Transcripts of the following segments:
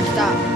Aspetta.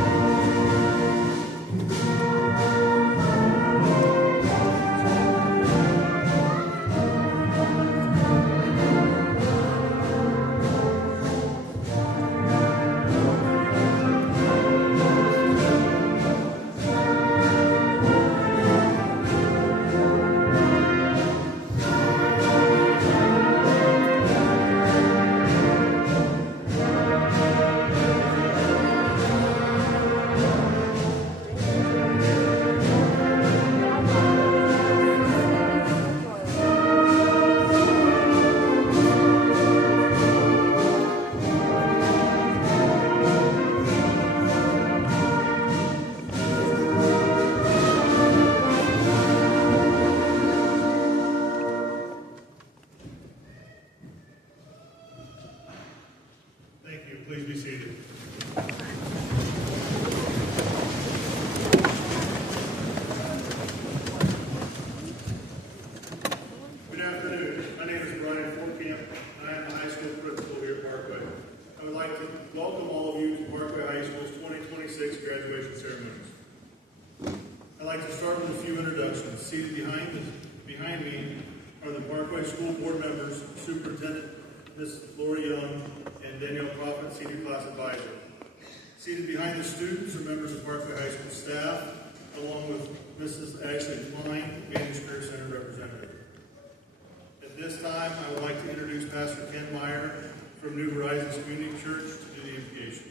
Behind me are the Parkway School Board members, Superintendent Ms. Lori Young and Danielle Crawford, Senior Class Advisor. Seated behind the students are members of Parkway High School staff, along with Mrs. Ashley Klein, Vantage Career Center representative. At this time, I would like to introduce Pastor Ken Meyer from New Horizons Community Church to do the invocation.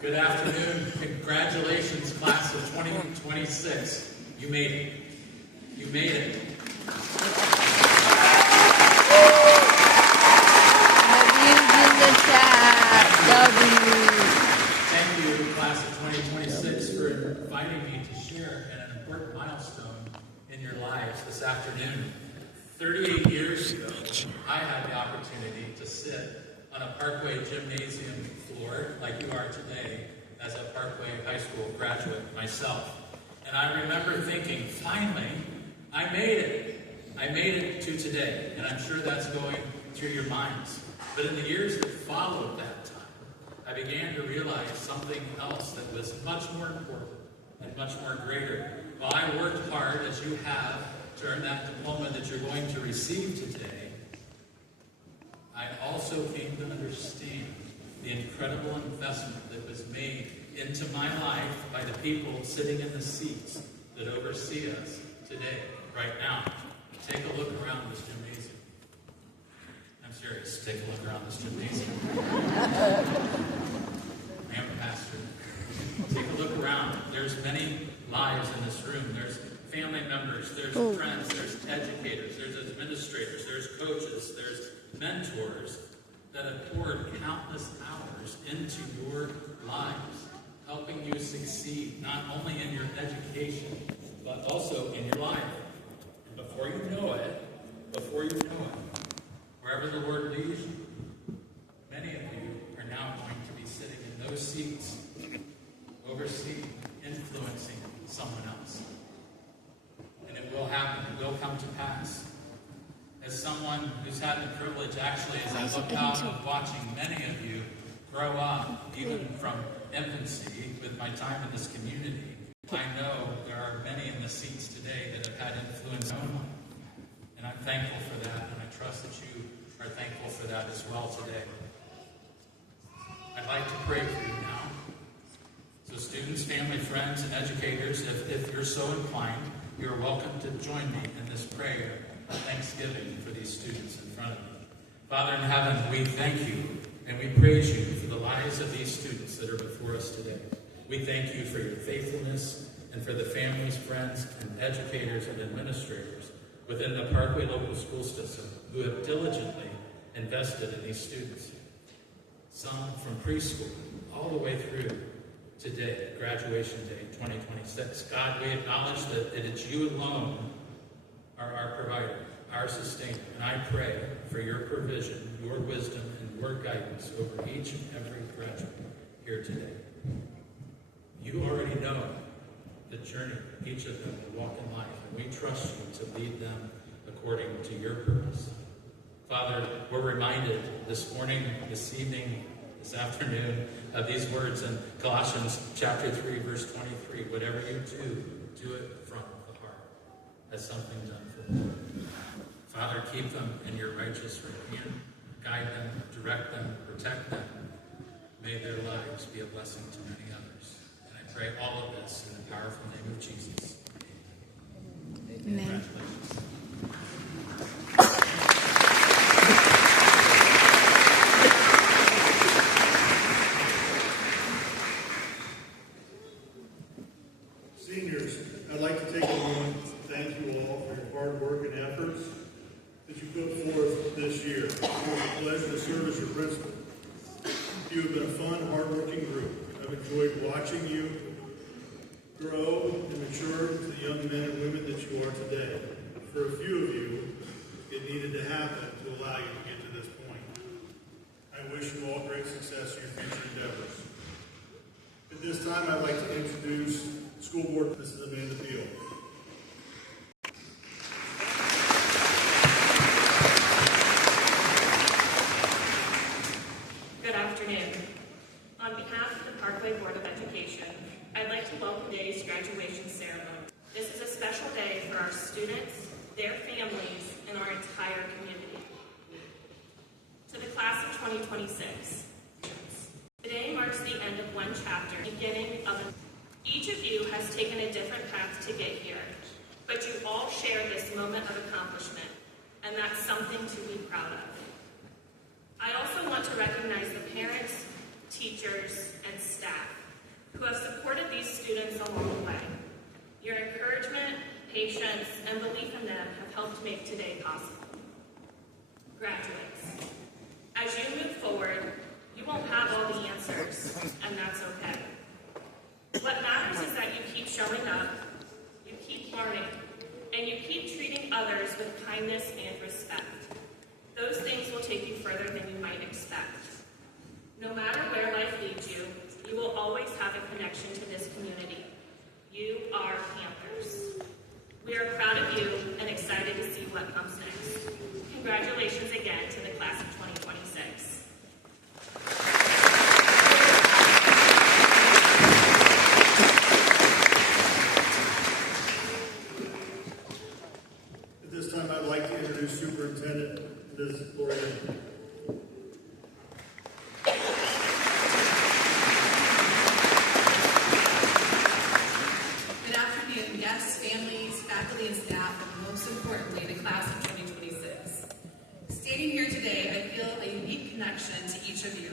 Good afternoon. Congratulations, class of 2026. You made it. You made it. Thank you, class of 2026, for inviting me to share in an important milestone in your lives this afternoon. 38 years ago, I had the opportunity to sit on a Parkway gymnasium floor like you are today as a Parkway High School graduate myself. And I remember thinking, finally, I made it. I made it to today. And I'm sure that's going through your minds. But in the years that followed that time, I began to realize something else that was much more important and much more greater. While I worked hard, as you have, to earn that diploma that you're going to receive today, I also came to understand the incredible investment that was made into my life by the people sitting in the seats that oversee us today, right now. Take a look around this gymnasium. I'm serious. Take a look around this gymnasium. I am a pastor. Take a look around. There's many lives in this room. There's family members. There's friends. There's educators. There's administrators. There's coaches. There's mentors that have poured countless hours into your lives, helping you succeed not only in your education, but also in your life. And before you know it, wherever the Lord leads you, many of you are now going to be sitting in those seats, overseeing, influencing someone else. And it will happen. It will come to pass. As someone who's had the privilege, actually, as I look out of watching many of you grow up, even from infancy, with my time in this community, I know there are many in the seats today that have had influence on me. And I'm thankful for that, and I trust that you are thankful for that as well today. I'd like to pray for you now. So students, family, friends, and educators, if you're so inclined, you're welcome to join me in this prayer of thanksgiving for these students in front of me. Father in heaven, we thank you and we praise you for the lives of these students that are before us today. We thank you for your faithfulness and for the families, friends, and educators and administrators within the Parkway local school system who have diligently invested in these students. Some from preschool all the way through today, graduation day 2026. God, we acknowledge that it's you alone are our provider, our sustainer. And I pray for your provision, your wisdom, and your guidance over each and every graduate here today. You already know the journey each of them will walk in life, and we trust you to lead them according to your purpose. Father, we're reminded this morning, this evening, this afternoon of these words in Colossians chapter 3, verse 23. Whatever you do, do it from the heart, as something done for the Lord. Father, keep them in your righteous right hand. Guide them, direct them, protect them. May their lives be a blessing to many others. And I pray all of this in the powerful name of Jesus. Amen. Congratulations. Seniors, I'd like to take a moment to thank you all for your hard work and efforts that you put forth this year. It was a pleasure to serve as your principal. You have been a fun, hard-working group. I've enjoyed watching you grow and mature into the young men and women that you are today. For a few of you, it needed to happen to allow you to get to this point. I wish you all great success in your future endeavors. At this time, I'd like to introduce School Board Mrs. Amanda Beal. Good afternoon. On behalf of the Parkway Board of Education, I'd like to welcome today's graduation ceremony. This is a special day for our students, their families, and our entire community. To the class of 2026, today marks the end of one chapter, beginning of another. Each of you has taken a different path to get here, but you all share this moment of accomplishment, and that's something to be proud of. I also want to recognize the parents, teachers, and staff who have supported these students along the way. Your encouragement, patience, and belief in them have helped make today possible. Graduates, as you move forward, you won't have all the answers, and that's okay. What matters is that you keep showing up, you keep learning, and you keep treating others with kindness and respect. Those things will take you further than you might expect. No matter where life leads you, you will always have a connection to this community. You are Panthers. We are proud of you and excited to see what comes next. Congratulations again to the class of 2026. At this time, I'd like to introduce Superintendent Ms. Lori Young. Good afternoon, guests, families, faculty, and staff, and most importantly, the class of 2026. Standing here today, I feel a unique connection to each of you.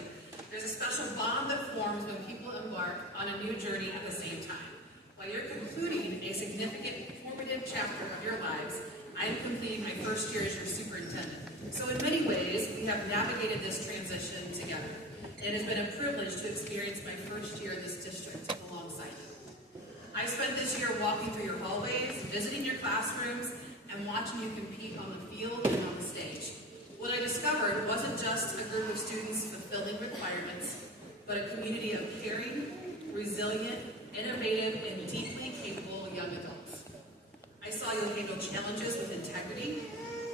There's a special bond that forms when people embark on a new journey at the same time. While you're concluding a significant formative chapter of your lives, I am completing my first year as your superintendent. So in many ways, we have navigated this transition together. It has been a privilege to experience my first year in this district alongside you. I spent this year walking through your hallways, visiting your classrooms, and watching you compete on the field and on the stage. What I discovered wasn't just a group of students fulfilling requirements, but a community of caring, resilient, innovative, and deeply capable young adults. I saw you handle challenges with integrity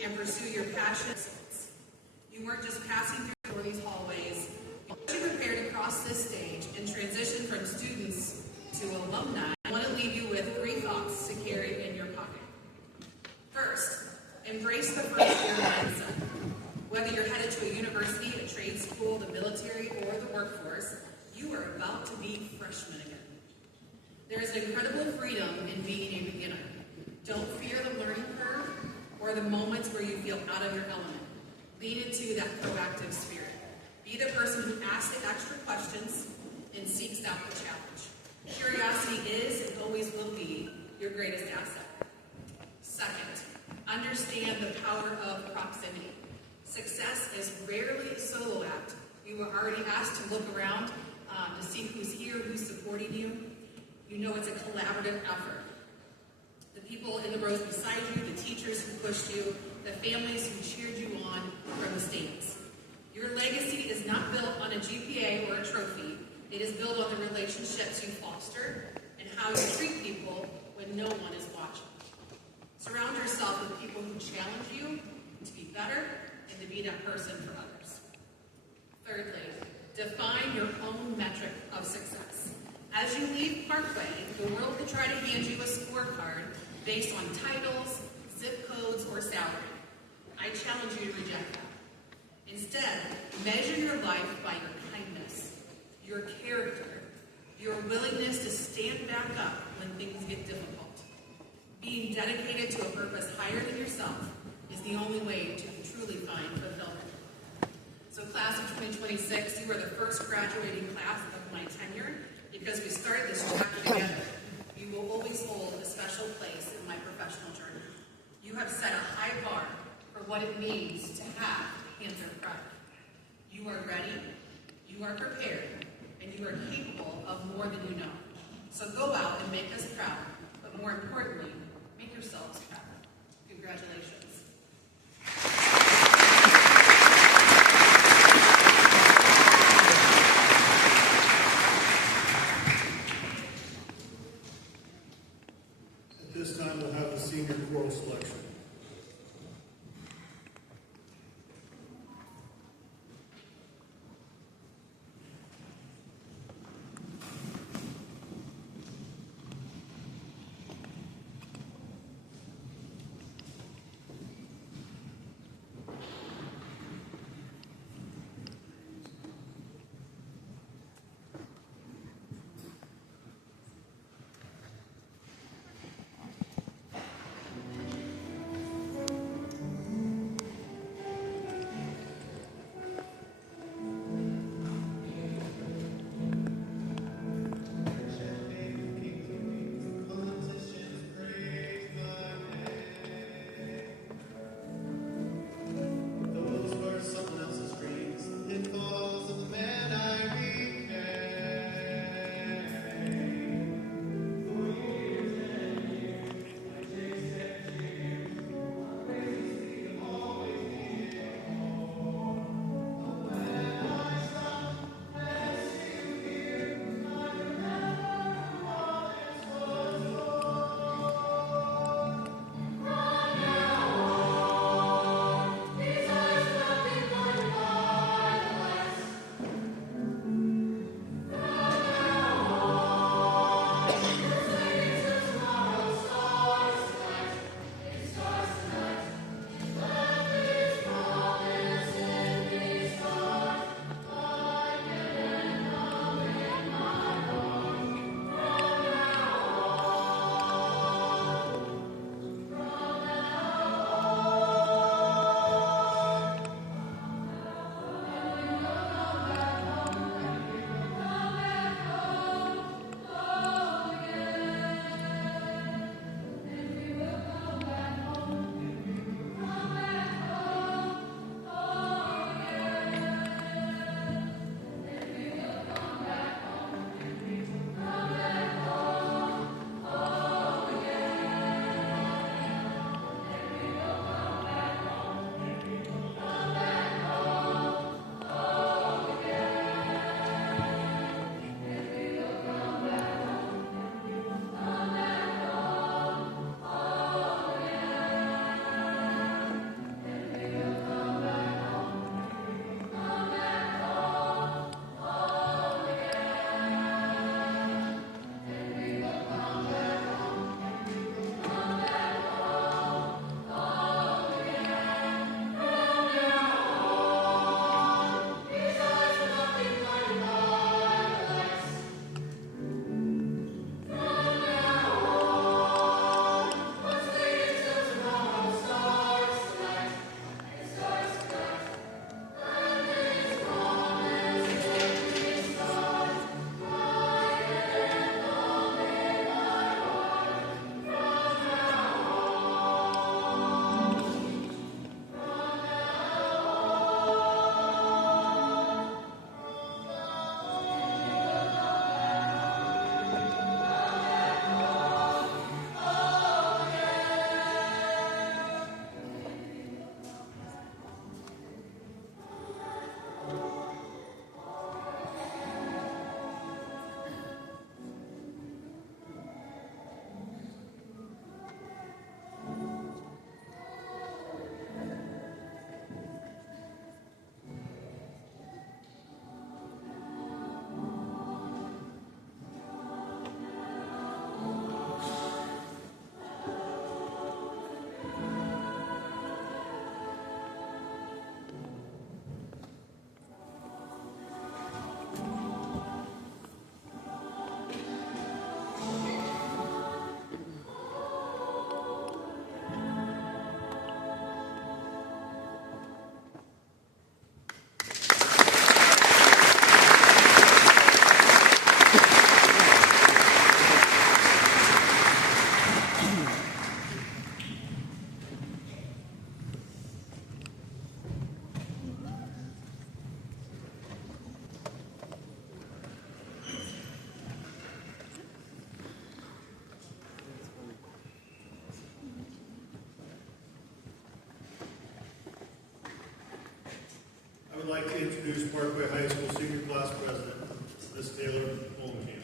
and pursue your passions. You weren't just passing through these hallways. As you prepare to cross this stage and transition from students to alumni, I want to leave you with 3 thoughts to carry in your pocket. First, embrace the first year mindset. Whether you're headed to a university, a trade school, the military, or the workforce, you are about to be freshmen again. There is an incredible freedom in being a beginner. Don't fear the learning curve or the moments where you feel out of your element. Lean into that proactive spirit. Be the person who asks the extra questions and seeks out the challenge. Curiosity is and always will be your greatest asset. Second, understand the power of proximity. Success is rarely a solo act. You are already asked to look around to see who's here, who's supporting you. You know it's a collaborative effort. The people in the rows beside you, the teachers who pushed you, the families who cheered you on from the stands. Your legacy is not built on a GPA or a trophy. It is built on the relationships you foster and how you treat people when no one is watching. Surround yourself with people who challenge you to be better, and to be that person for others. Thirdly, define your own metric of success. As you leave Parkway, the world could try to hand you a scorecard based on titles, zip codes, or salary. I challenge you to reject that. Instead, measure your life by your kindness, your character, your willingness to stand back up when things get difficult. Being dedicated to a purpose higher than yourself is the only way to truly find fulfillment. So class of 2026, you are the first graduating class of my tenure because we started this chapter together. You will always hold a special place in my professional journey. You have set a high bar for what it means to have Panther pride. You are ready, you are prepared, and you are capable of more than you know. So go out and make us proud, but more importantly, make yourselves proud. Congratulations. At this time, we'll have the senior choral selection. like to introduce Parkway High School Senior Class President, Ms. Taylor Mullenkamp.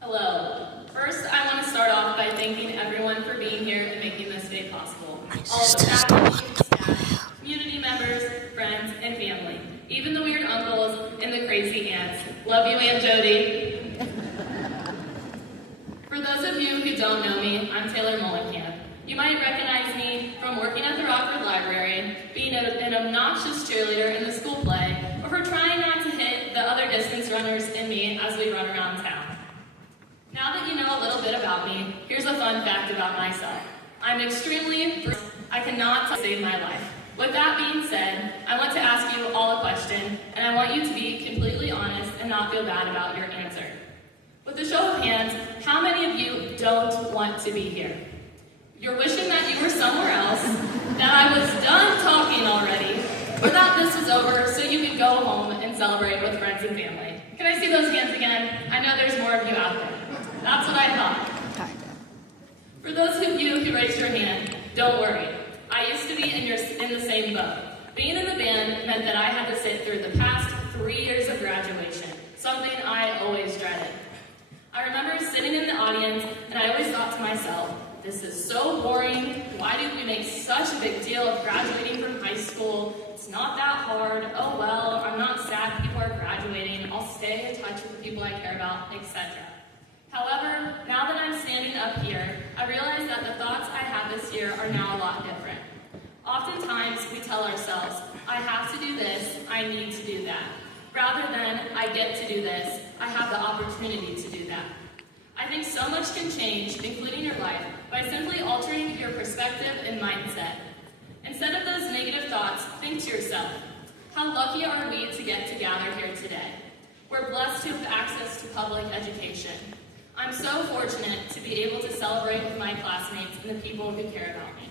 Hello. First, I want to start off by thanking everyone for being here and making this day possible. All of the faculty, staff, community members, friends, and family. Even the weird uncles and the crazy aunts. Love you, Aunt Jody. For those of you who don't know me, I'm Taylor Mullenkamp. You might recognize me from working at the Rockford Library, being an obnoxious cheerleader in the school play, or for trying not to hit the other distance runners and me as we run around town. Now that you know a little bit about me, here's a fun fact about myself. I'm extremely brutal. I cannot save my life. With that being said, I want to ask you all a question, and I want you to be completely honest and not feel bad about your answer. With a show of hands, how many of you don't want to be here? You're wishing that you were somewhere else, that I was done talking already, or that this was over so you could go home and celebrate with friends and family. Can I see those hands again? I know there's more of you out there. That's what I thought. For those of you who raised your hand, don't worry. I used to be in the same boat. Being in the band meant that I had to sit through the past 3 years of graduation, something I always dreaded. I remember sitting in the audience, and I always thought to myself, this is so boring. Why do we make such a big deal of graduating from high school? It's not that hard. Oh well, I'm not sad people are graduating. I'll stay in touch with the people I care about, etc. However, now that I'm standing up here, I realize that the thoughts I had this year are now a lot different. Oftentimes, we tell ourselves, I have to do this, I need to do that. Rather than, I get to do this, I have the opportunity to do that. I think so much can change, including your life, by simply altering your perspective and mindset. Instead of those negative thoughts, think to yourself, how lucky are we to get to gather here today? We're blessed to have access to public education. I'm so fortunate to be able to celebrate with my classmates and the people who care about me.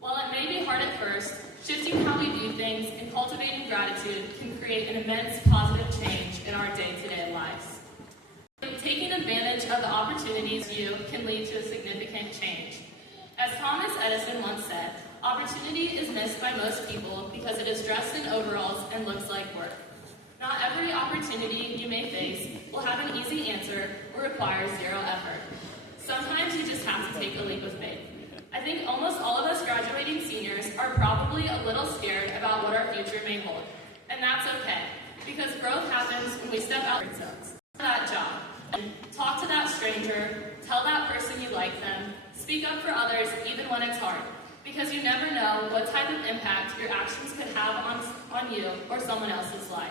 While it may be hard at first, shifting how we view things and cultivating gratitude can create an immense positive change in our day-to-day lives. Taking advantage of the opportunities you can lead to a significant change. As Thomas Edison once said, opportunity is missed by most people because it is dressed in overalls and looks like work. Not every opportunity you may face will have an easy answer or require zero effort. Sometimes you just have to take a leap of faith. I think almost all of us graduating seniors are probably a little scared about what our future may hold. And that's okay, because growth happens when we step out of that job. And talk to that stranger, tell that person you like them, speak up for others even when it's hard, because you never know what type of impact your actions could have on you or someone else's life.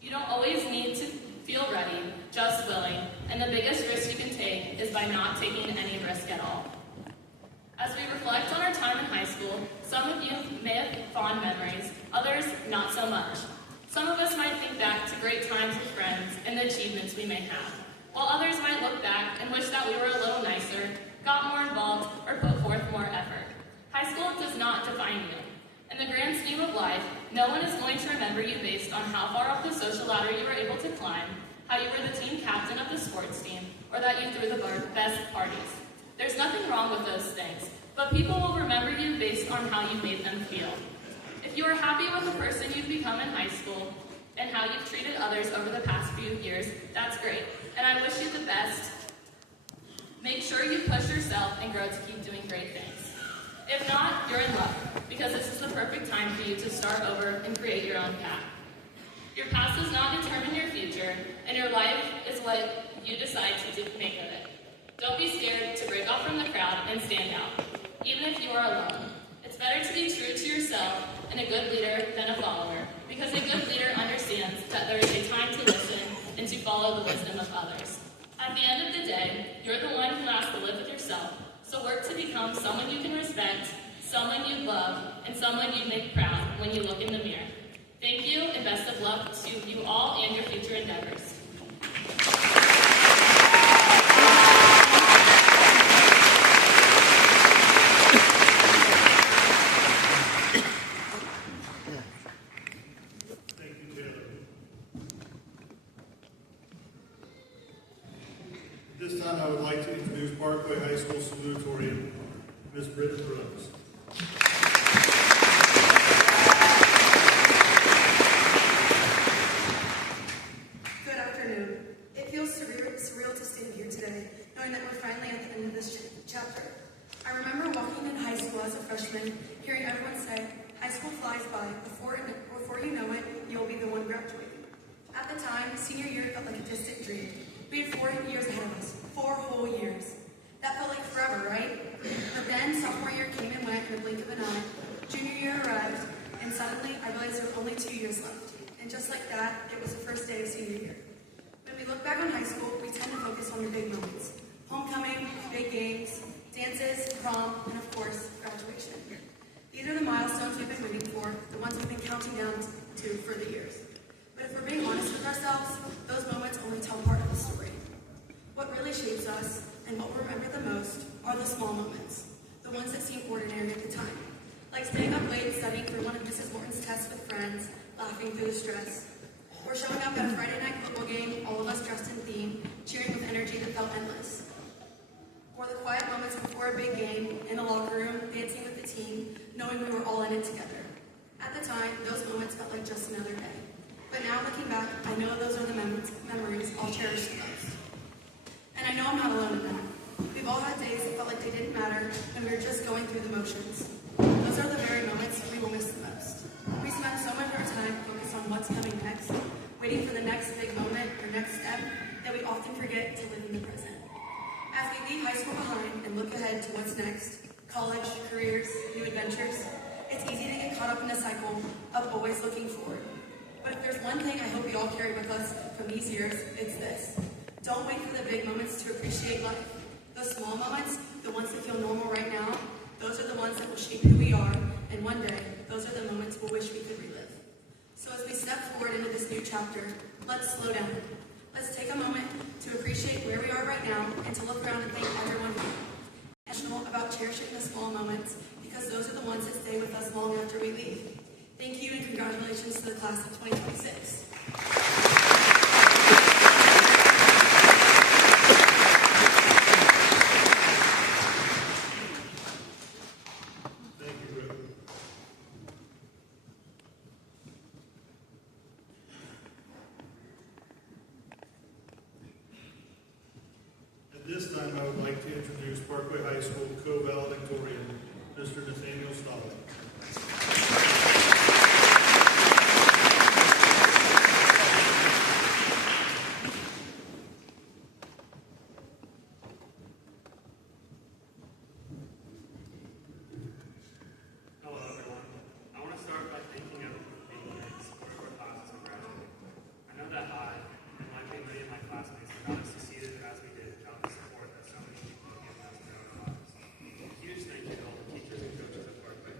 You don't always need to feel ready, just willing, and the biggest risk you can take is by not taking any risk at all. As we reflect on our time in high school, some of you may have fond memories, others not so much. Some of us might think back to great times with friends and the achievements we may have, while others might look back and wish that we were a little nicer, got more involved, or put forth more effort. High school does not define you. In the grand scheme of life, no one is going to remember you based on how far up the social ladder you were able to climb, how you were the team captain of the sports team, or that you threw the best parties. There's nothing wrong with those things, but people will remember you based on how you made them feel. If you are happy with the person you've become in high school and how you've treated others over the past few years, that's great, and I wish you the best. Make sure you push yourself and grow to keep doing great things. If not, you're in luck, because this is the perfect time for you to start over and create your own path. Your past does not determine your future, and your life is what you decide to make of it. Don't be scared to break off from the crowd and stand out, even if you are alone. It's better to be true to yourself and a good leader than a follower, because a good leader understands that there is a time to listen and to follow the wisdom of others. At the end of the day, you're the one who has to live with yourself, so work to become someone you can respect, someone you love, and someone you make proud when you look in the mirror. Thank you, and best of luck to you all and your future endeavors. Thank you, Taylor. This time I would like to introduce Parkway High School salutatorian, Ms. Britt Brooks. Good afternoon. It feels surreal to stand here today, knowing that we're finally at the end of this chapter. I remember walking in high school as a freshman, hearing everyone say, high school flies by, before you know it, you'll be the one graduating. At the time, senior year felt like a distant dream. We had 4 years ahead of us, 4 whole years. That felt like forever, right? But then sophomore year came and went in a blink of an eye. Junior year arrived, and suddenly I realized there were only 2 years left. And just like that, it was the first day of senior year. When we look back on high school, we tend to focus on the big moments. Homecoming, big games, dances, prom, and of course, graduation. These are the milestones we've been waiting for, the ones we've been counting down to for the years. But if we're being honest with ourselves, those moments only tell part of the story. What really shapes us, and what we remember the most, are the small moments, the ones that seem ordinary at the time. Like staying up late studying for one of Mrs. Morton's tests with friends, laughing through the stress. Or showing up at a Friday night football game, all of us dressed in theme, cheering with energy that felt endless. Or the quiet moments before a big game, in the locker room, dancing with the team, knowing we were all in it together. At the time, those moments felt like just another day. But now looking back, I know those are the memories I'll cherish the most. And I know I'm not alone in that. We've all had days that felt like they didn't matter, and we were just going through the motions. Those are the very moments we will miss the most. We spend so much of our time focused on what's coming next, waiting for the next big moment or next step, that we often forget to live in the present. As we leave high school behind and look ahead to what's next, college, careers, new adventures, it's easy to get caught up in a cycle of always looking forward. But if there's one thing I hope we all carry with us from these years, it's this. Don't wait for the big moments to appreciate life. Those small moments, the ones that feel normal right now, those are the ones that will shape who we are, and one day, those are the moments we'll wish we could relive. So as we step forward into this new chapter, let's slow down. Let's take a moment to appreciate where we are right now and to look around and thank everyone here. Intentional about cherishing the small moments because those are the ones that stay with us long after we leave. Thank you and congratulations to the class of 2026. Thank you, Britt. At this time, I would like to introduce Parkway High School co-valedictorian, Mr. Nathaniel Stahl. Hello, everyone. I want to start by thanking everyone for being here in support of our classes and graduating. I know that I, and likely many of my classmates, would not have succeeded as we did without the support that so many people have given us in our lives. A huge thank you to all the teachers and coaches at Parkway.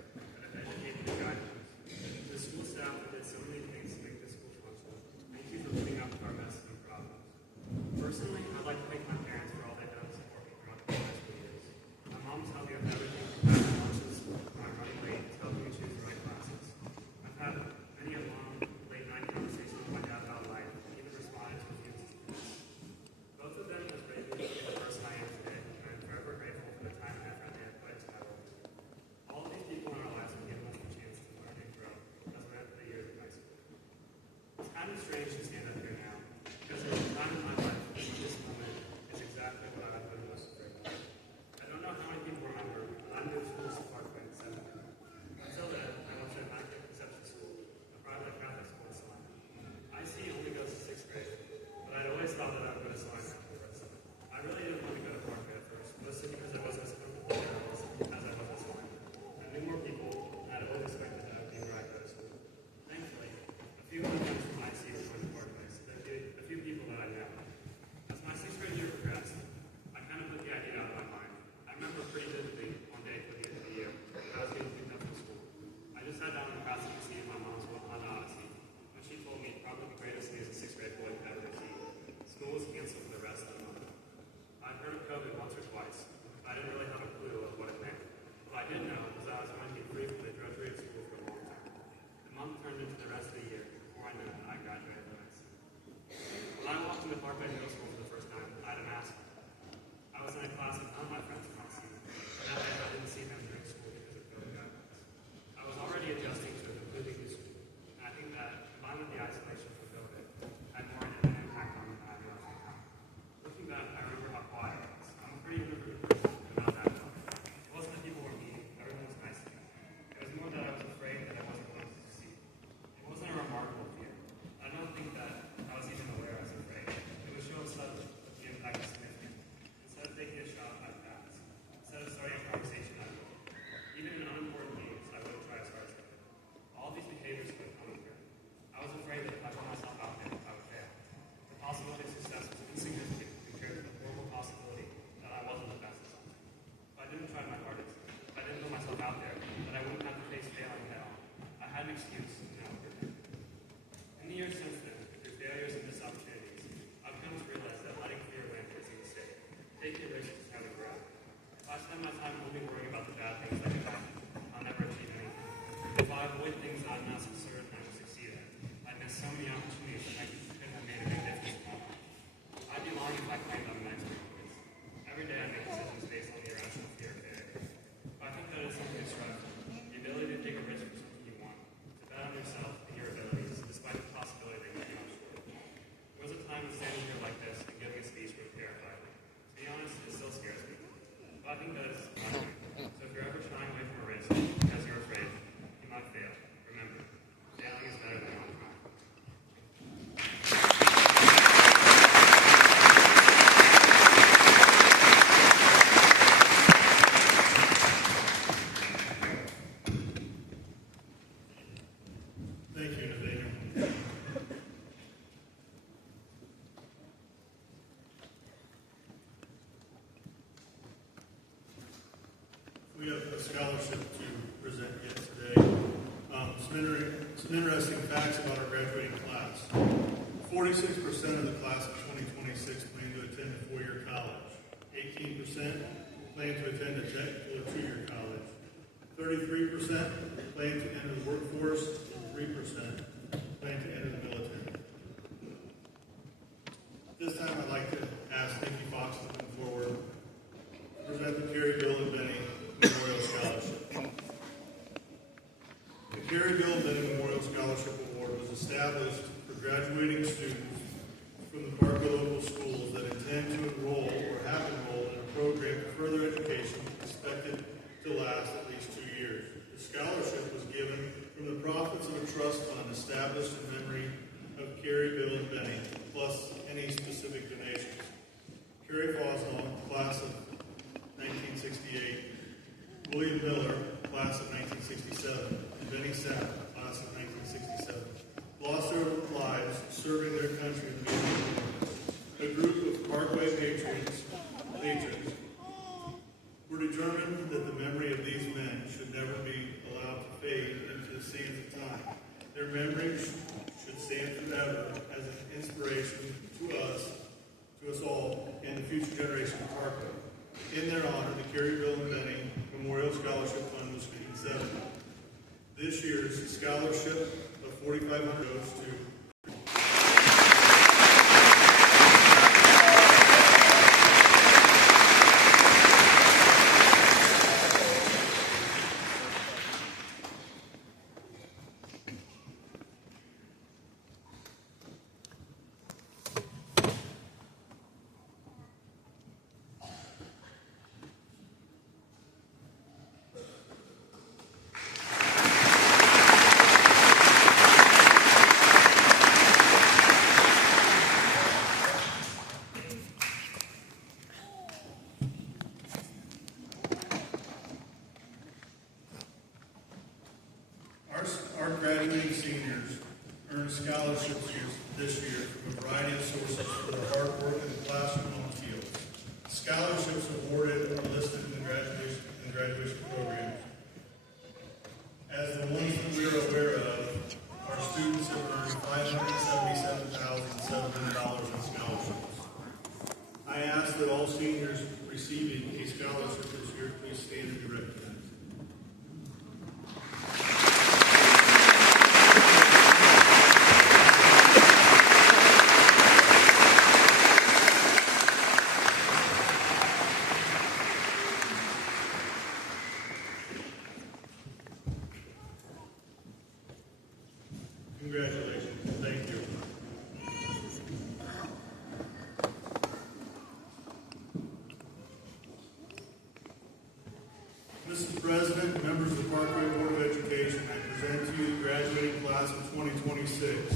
scholarship to present yet today. Some interesting facts about our graduating class. 46% of the class of 2026 plan to attend a four-year college. 18% plan to attend a technical or two-year college. 33% plan to enter the workforce, and 3% plan to enter the military. This time I'd like to ask Nikki Fox to come forward to present the Carrie, Bill, and Benny Memorial Scholarship. The Carrie, Bill, and Benny Memorial Scholarship Award was established for graduating students from the Parkville local schools that intend to enroll or have enrolled in a program of further education expected to last at least 2 years. The scholarship was given from the profits of a trust fund established in memory of Carrie, Bill, and Benny, plus any specific donations. Carrie Fosnall, class of 1968, William Miller, class of 1967, and Benny Sapp, class of 1967, lost their lives serving their country in Vietnam. A group of Parkway patrons were determined that the memory of these men should never be allowed to fade into the sands of time. Their memories should stand forever as an inspiration to us all, and the future generation of Parkway. In their honor, the Carrie, Bill, and Benny Memorial Scholarship Fund was conceived. This year's scholarship of $4,500 goes to Our graduating seniors earned scholarships this year from a variety of sources for their hard work in the classroom and the field. Scholarships awarded are listed in the graduation program. As the ones that we are aware of, our students have earned $577,700 in scholarships. I ask that all seniors receiving a scholarship this year please stand and be recognized. Congratulations. Thank you. Mr. President, members of the Parkway Board of Education, I present to you the graduating class of 2026.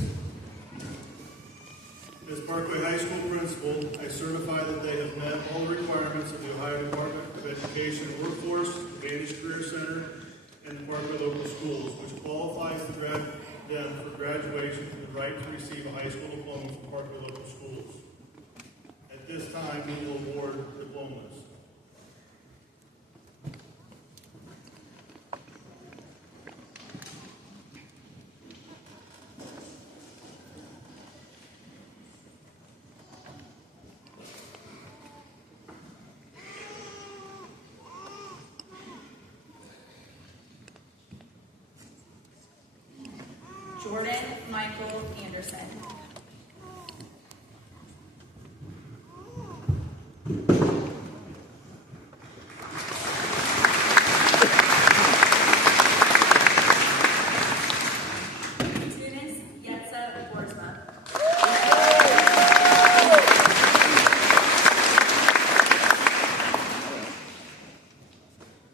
As Parkway High School principal, I certify that they have met all the requirements of the Ohio Department of Education Workforce, Advantage Career Center, and the Parkway local schools, which qualifies them for graduation with the right to receive a high school diploma from Parkway local schools. At this time, we will award diplomas. Jordan Michael Anderson. Students, Yetza Borsma.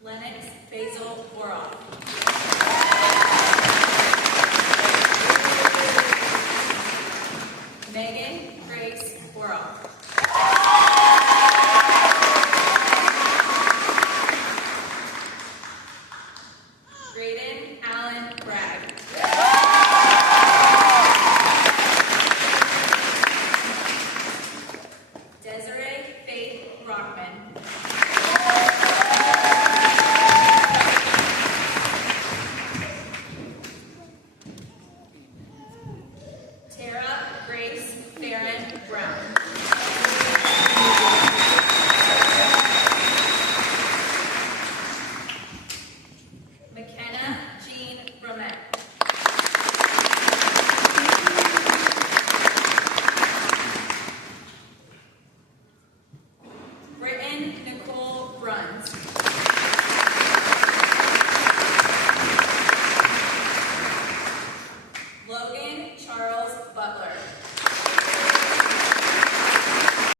Lennox Basil Boroff. Farron Brown.